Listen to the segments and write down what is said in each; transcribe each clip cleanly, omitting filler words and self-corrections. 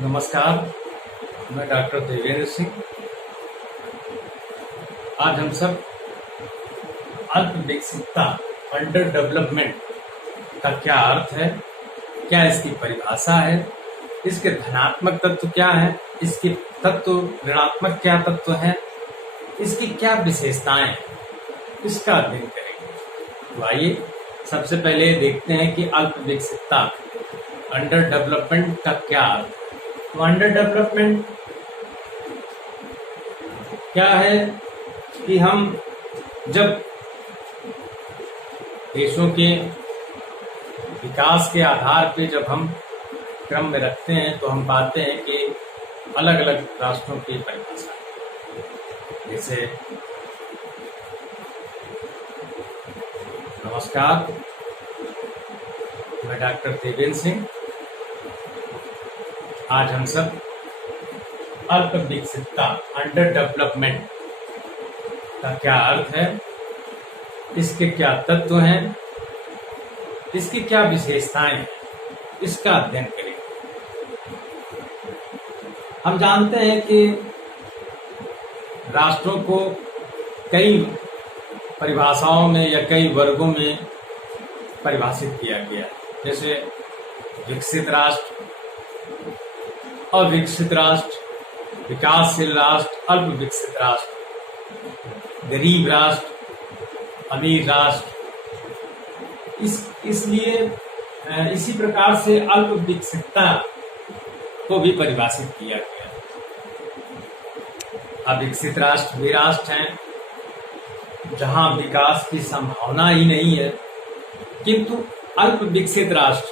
नमस्कार। मैं डॉक्टर देवेंद्र सिंह। आज हम सब अल्प विकसितता अंडर डेवलपमेंट का क्या अर्थ है, क्या इसकी परिभाषा है, इसके धनात्मक तत्व क्या है, इसके तत्व ऋणात्मक क्या तत्व है, इसकी क्या विशेषताएं हैं, इसका अध्ययन करेंगे। तो आइए सबसे पहले देखते हैं कि अल्प विकसितता अंडर डेवलपमेंट का क्या अर्थ है। तो अंडर डेवलपमेंट क्या है कि हम जब देशों के विकास के आधार पे जब हम क्रम में रखते हैं तो हम पाते हैं कि अलग अलग राष्ट्रों की परिभाषा, जैसे नमस्कार, मैं डॉक्टर देवेंद्र सिंह। आज हम सब अल्प विकसितता अंडर डेवलपमेंट का क्या अर्थ है, इसके क्या तत्व हैं, इसकी क्या विशेषताएं हैं, इसका अध्ययन करेंगे। हम जानते हैं कि राष्ट्रों को कई परिभाषाओं में या कई वर्गों में परिभाषित किया गया है, जैसे विकसित राष्ट्र, अविकसित राष्ट्र, विकासशील राष्ट्र, अल्प विकसित राष्ट्र, गरीब राष्ट्र, अमीर राष्ट्र। इसलिए इसी प्रकार से अल्प विकसितता को भी परिभाषित किया गया है। अविकसित राष्ट्र वे राष्ट्र हैं जहां विकास की संभावना ही नहीं है, किंतु अल्प विकसित राष्ट्र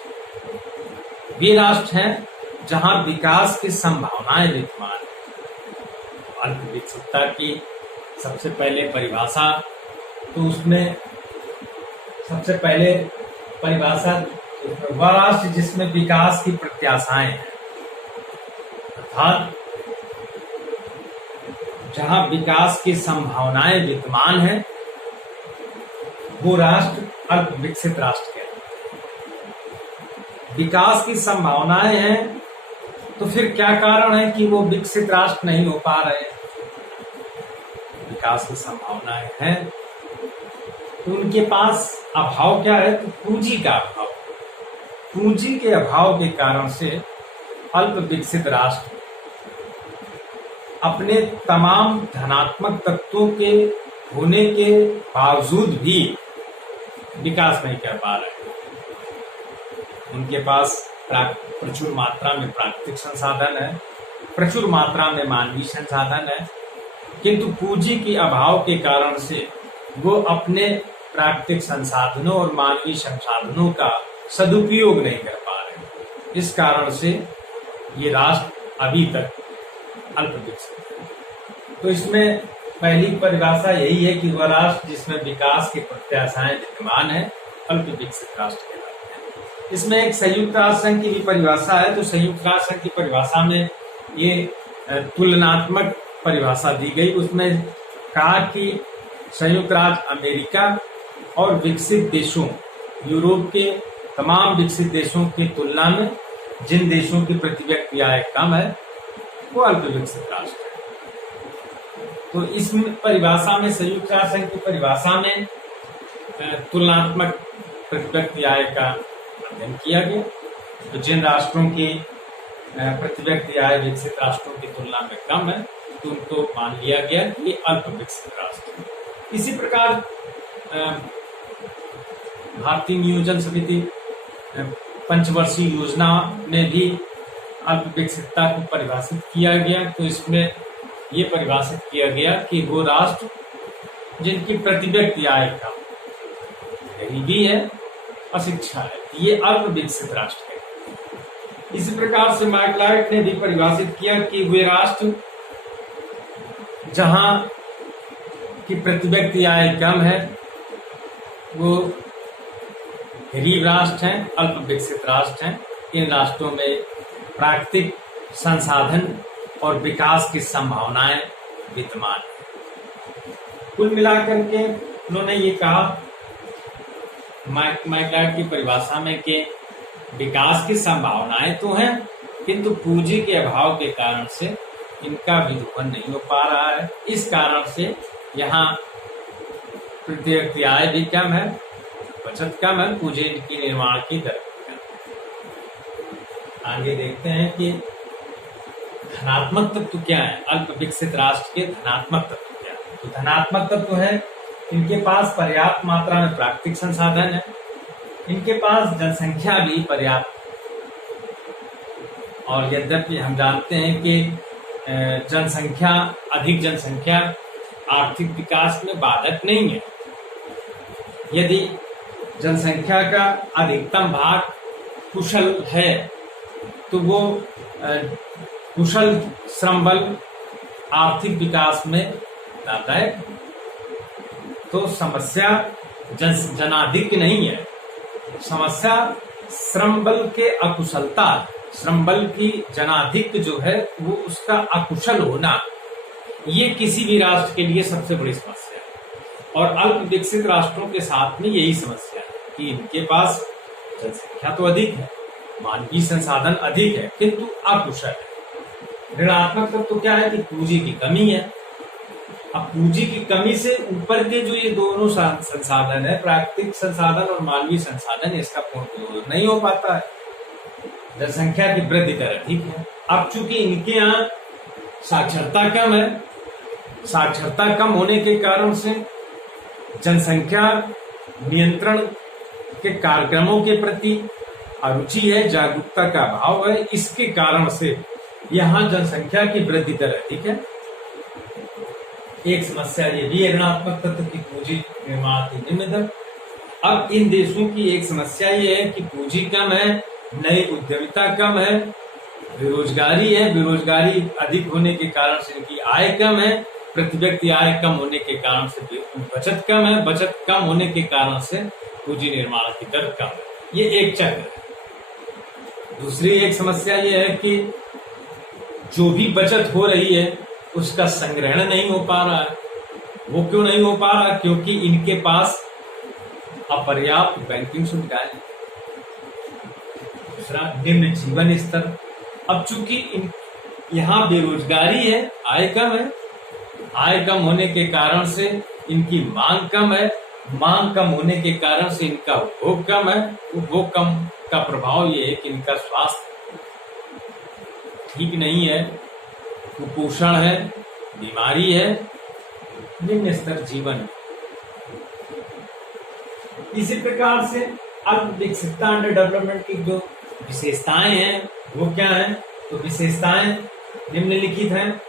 वे राष्ट्र हैं जहां विकास की संभावनाएं विद्यमान है। अल्प विकसितता की सबसे पहले परिभाषा, तो उसमें सबसे पहले परिभाषा वह राष्ट्र जिसमें विकास की प्रत्याशाएं हैं, अर्थात जहां विकास की संभावनाएं विद्यमान है वो राष्ट्र अल्प विकसित राष्ट्र कहते हैं। विकास की संभावनाएं हैं तो फिर क्या कारण है कि वो विकसित राष्ट्र नहीं हो पा रहे हैं। विकास की संभावनाएं हैं तो उनके पास अभाव क्या है, तो पूंजी का अभाव। पूंजी के अभाव के कारण से अल्प विकसित राष्ट्र अपने तमाम धनात्मक तत्वों के होने के बावजूद भी विकास नहीं कर पा रहे। उनके पास प्रचुर मात्रा में प्राकृतिक संसाधन है, प्रचुर मात्रा में मानवीय संसाधन है, किंतु पूंजी के अभाव के कारण से वो अपने प्राकृतिक संसाधनों और मानवीय संसाधनों का सदुपयोग नहीं कर पा रहे। इस कारण से ये राष्ट्र अभी तक अल्प विकसित है। तो इसमें पहली परिभाषा यही है कि वह राष्ट्र जिसमें विकास की प्रत्याशाएं विद्यमान है अल्प विकसित राष्ट्र कहलाते हैं। इसमें एक संयुक्त राष्ट्र संघ की भी परिभाषा है। तो संयुक्त राष्ट्र संघ की परिभाषा में ये तुलनात्मक परिभाषा दी गई। उसमें कहा कि संयुक्त राज्य अमेरिका और विकसित देशों, यूरोप के तमाम विकसित देशों की तुलना में जिन देशों की प्रति व्यक्ति आय कम है वो अल्प विकसित राष्ट्र है। तो इस परिभाषा में, संयुक्त राष्ट्र संघ की परिभाषा में तुलनात्मक प्रति व्यक्ति आय का अध्ययन किया गया। तो जिन राष्ट्रों की प्रति व्यक्ति आय विकसित राष्ट्रों की तुलना में कम है तो उनको मान लिया गया कि ये अल्प विकसित राष्ट्र है। इसी प्रकार भारतीय नियोजन समिति पंचवर्षीय योजना में भी अल्प विकसितता को परिभाषित किया गया। तो इसमें ये परिभाषित किया गया कि वो राष्ट्र जिनकी प्रति व्यक्ति आय कम, गरीबी है, अशिक्षा है, ये अल्प विकसित राष्ट्र है। इसी प्रकार से मैकलार्ट ने भी परिभाषित किया कि वे राष्ट्र जहां की प्रति व्यक्ति आय कम है वो गरीब राष्ट्र हैं, अल्प विकसित राष्ट्र हैं। इन राष्ट्रों में प्राकृतिक संसाधन और विकास की संभावनाएं विद्यमान है। कुल मिलाकर के उन्होंने ये कहा मैकलार्ट की परिभाषा में कि विकास की संभावनाएं तो हैं किंतु पूंजी के अभाव के कारण से इनका भी दोहन नहीं हो पा रहा है। इस कारण से यहाँ प्रति व्यक्ति आय भी कम है, बचत कम है, पूंजी की निर्माण की दर कम है। आगे देखते हैं कि धनात्मक तत्व क्या है। अल्प विकसित राष्ट्र के धनात्मक तत्व क्या है। तो धनात्मक तत्व है इनके पास पर्याप्त मात्रा में प्राकृतिक संसाधन है, इनके पास जनसंख्या भी पर्याप्त, और यद्यपि हम जानते हैं कि अधिक जनसंख्या आर्थिक विकास में बाधक नहीं है। यदि जनसंख्या का अधिकतम भाग कुशल है तो वो कुशल श्रम बल आर्थिक विकास में लाभदायक। तो समस्या जनाधिक्य नहीं है, समस्या श्रम बल के अकुशलता, श्रम बल की जनाधिक्य जो है वो उसका अकुशल होना, ये किसी भी राष्ट्र के लिए सबसे बड़ी समस्या है। और अल्प विकसित राष्ट्रों के साथ में यही समस्या है कि इनके पास जनसंख्या तो अधिक है, मानवीय संसाधन अधिक है, किंतु अकुशल है। ऋणात्मक तत्व तो क्या है कि पूंजी की कमी है। अब पूंजी की कमी से ऊपर के जो ये दोनों संसाधन है, प्राकृतिक संसाधन और मानवीय संसाधन, इसका पूर्ण उपयोग नहीं हो पाता है। जनसंख्या की वृद्धि दर अधिक है। अब चूंकि इनके यहाँ साक्षरता कम है, साक्षरता कम होने के कारण से जनसंख्या नियंत्रण के कार्यक्रमों के प्रति अरुचि है, जागरूकता का अभाव है। इसके कारण से यहाँ जनसंख्या की वृद्धि दर अधिक है। एक समस्या ये भी है ऋणात्मक तत्व की पूंजी निर्माण की निम्न दर। अब इन देशों की एक समस्या ये है कि पूंजी कम है, नई उद्यमिता कम है, बेरोजगारी है, बेरोजगारी अधिक होने के कारण से इनकी आय कम है, प्रति व्यक्ति आय कम होने के कारण से बचत कम है, बचत कम होने के कारण से पूंजी निर्माण की दर कम है। ये एक चक्र है। दूसरी एक समस्या ये है कि जो भी बचत हो रही है उसका संग्रहण नहीं हो पा रहा है। वो क्यों नहीं हो पा रहा? क्योंकि इनके पास अपर्याप्त बैंकिंग सुविधाएं। दूसरा, निम्न जीवन स्तर। अब चूंकि यहाँ बेरोजगारी है, आय कम है, आय कम होने के कारण से इनकी मांग कम है, मांग कम होने के कारण से इनका उपभोग कम है, उपभोग कम का प्रभाव ये है कि इनका स्वास्थ्य ठीक नहीं है, कुपोषण है, बीमारी है, निम्न स्तर जीवन। इसी प्रकार से अल्प विकसितता अंडर डेवलपमेंट की जो विशेषताएं हैं वो क्या है? तो विशेषताएं निम्नलिखित हैं।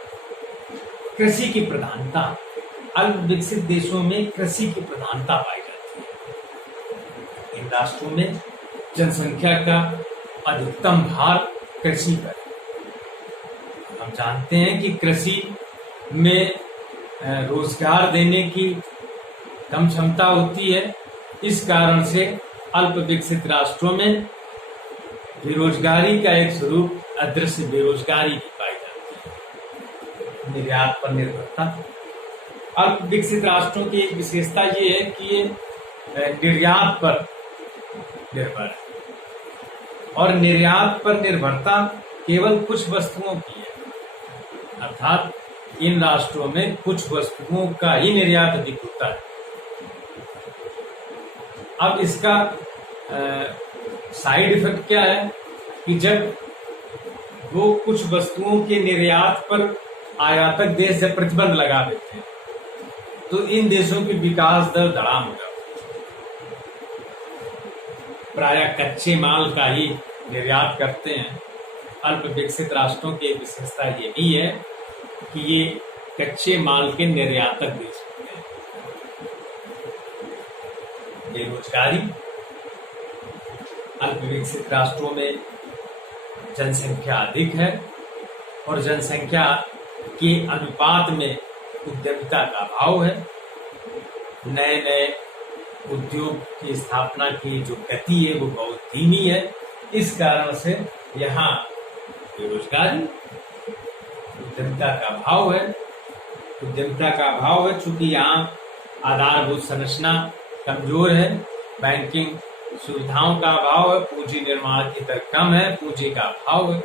कृषि की प्रधानता। अल्प विकसित देशों में कृषि की प्रधानता पाई जाती है। इन राष्ट्रों में जनसंख्या का अधिकतम भार कृषि पर। हम जानते हैं कि कृषि में रोजगार देने की कम क्षमता होती है। इस कारण से अल्प विकसित राष्ट्रों में बेरोजगारी का एक स्वरूप अदृश्य बेरोजगारी भी पाई जाती है। निर्यात पर निर्भरता। अल्प विकसित राष्ट्रों की एक विशेषता ये है कि ये निर्यात पर निर्भर है, और निर्यात पर निर्भरता केवल कुछ वस्तुओं की है। अर्थात इन राष्ट्रों में कुछ वस्तुओं का ही निर्यात अधिक होता है। अब इसका साइड इफेक्ट क्या है कि जब वो कुछ वस्तुओं के निर्यात पर आयातक देश जब प्रतिबंध लगा देते हैं तो इन देशों की विकास दर धड़ाम हो जाती है। प्रायः कच्चे माल का ही निर्यात करते हैं। अल्प विकसित राष्ट्रों की विशेषता ये भी है कि ये कच्चे माल के निर्यातक देश होते हैं। बेरोजगारी। अल्प विकसित राष्ट्रों में जनसंख्या अधिक है और जनसंख्या के अनुपात में उद्यमिता का अभाव है। नए नए उद्योग की स्थापना की जो गति है वो बहुत धीमी है। इस कारण से यहाँ बेरोजगारी, उद्यमिता का अभाव है। उद्यमिता का अभाव है चूंकि यहाँ आधारभूत संरचना कमजोर है, बैंकिंग सुविधाओं का अभाव है, पूंजी निर्माण की दर कम है, पूंजी का अभाव है।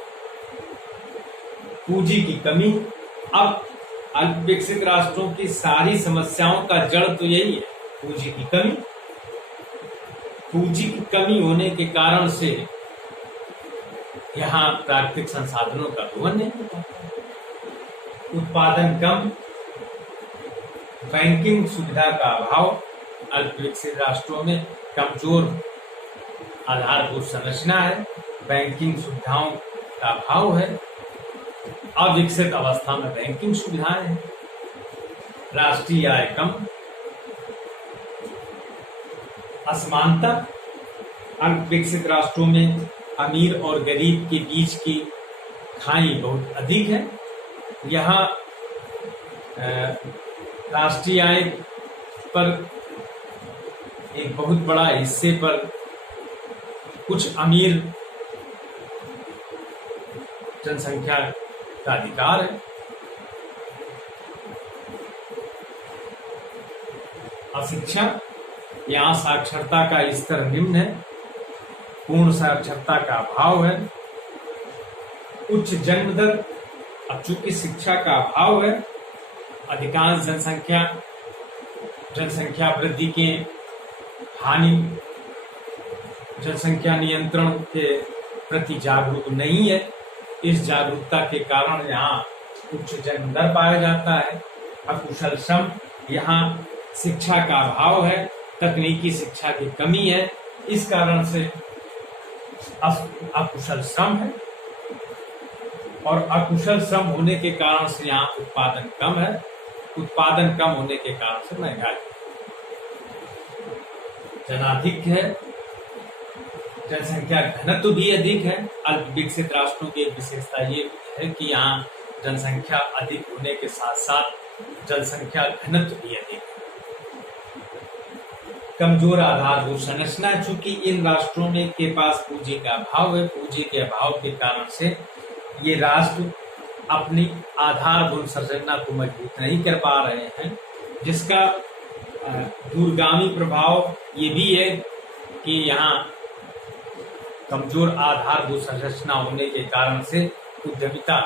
पूंजी की कमी। अब अल्प विकसित राष्ट्रों की सारी समस्याओं का जड़ तो यही है, पूंजी की कमी। पूंजी की कमी होने के कारण से यहाँ प्राकृतिक संसाधनों का दोहन नहीं होता, उत्पादन कम, बैंकिंग सुविधा का अभाव। अल्प विकसित राष्ट्रों में कमजोर आधारभूत संरचना है, बैंकिंग सुविधाओं का अभाव है। अविकसित अवस्था में बैंकिंग सुविधाएं हैं, राष्ट्रीय आय कम, असमानता। अल्प विकसित राष्ट्रों में अमीर और गरीब के बीच की खाई बहुत अधिक है। यहाँ राष्ट्रीय आय पर एक बहुत बड़ा हिस्से पर कुछ अमीर जनसंख्या का अधिकार है। अशिक्षा, यहाँ साक्षरता का स्तर निम्न है, पूर्ण साक्षरता का अभाव है। उच्च जन्म दर, अब चूंकि शिक्षा का अभाव है, अधिकांश जनसंख्या वृद्धि के हानि, जनसंख्या नियंत्रण के प्रति जागरूक नहीं है। इस जागरूकता के कारण यहाँ उच्च जन्म दर पाया जाता है। अकुशल श्रम, यहाँ शिक्षा का अभाव है, तकनीकी शिक्षा की कमी है, इस कारण से अकुशल श्रम है। और अकुशल श्रम होने के कारण से यहाँ उत्पादन कम है, उत्पादन कम होने के कारण से महंगाई, जनाधिक्य है, जनसंख्या घनत्व भी अधिक है। अल्प विकसित राष्ट्रों की एक विशेषता ये है कि यहाँ जनसंख्या अधिक होने के साथ साथ जनसंख्या घनत्व भी अधिक है। कमजोर आधारभूत संरचना, चूंकि इन राष्ट्रों में के पास पूंजी का अभाव है, पूंजी के अभाव के कारण से ये राष्ट्र अपनी आधारभूत संरचना को मजबूत नहीं कर पा रहे हैं, जिसका दूरगामी प्रभाव ये भी है कि यहाँ कमजोर आधारभूत संरचना होने के कारण से उद्यमिता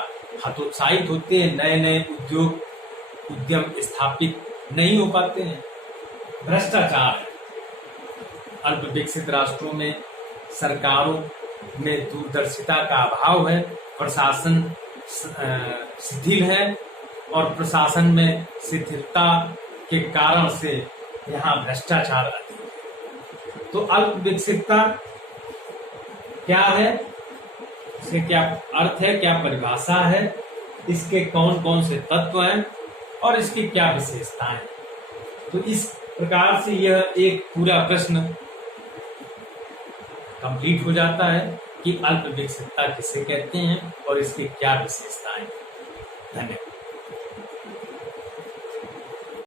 हतोत्साहित होते हैं, नए नए उद्यम स्थापित नहीं हो पाते हैं। भ्रष्टाचार है, अल्प विकसित राष्ट्रों में सरकारों में दूरदर्शिता का अभाव है, प्रशासन शिथिल है और प्रशासन में शिथिलता के कारण से यहाँ भ्रष्टाचार अधिक है। तो अल्प विकसितता क्या है, इसके क्या अर्थ है, क्या परिभाषा है, इसके कौन कौन से तत्व हैं और इसकी क्या विशेषताएं हैं। तो इस प्रकार से यह एक पूरा प्रश्न कंप्लीट हो जाता है कि अल्प विकसितता किसे कहते हैं और इसकी क्या विशेषताएं। धन्यवाद।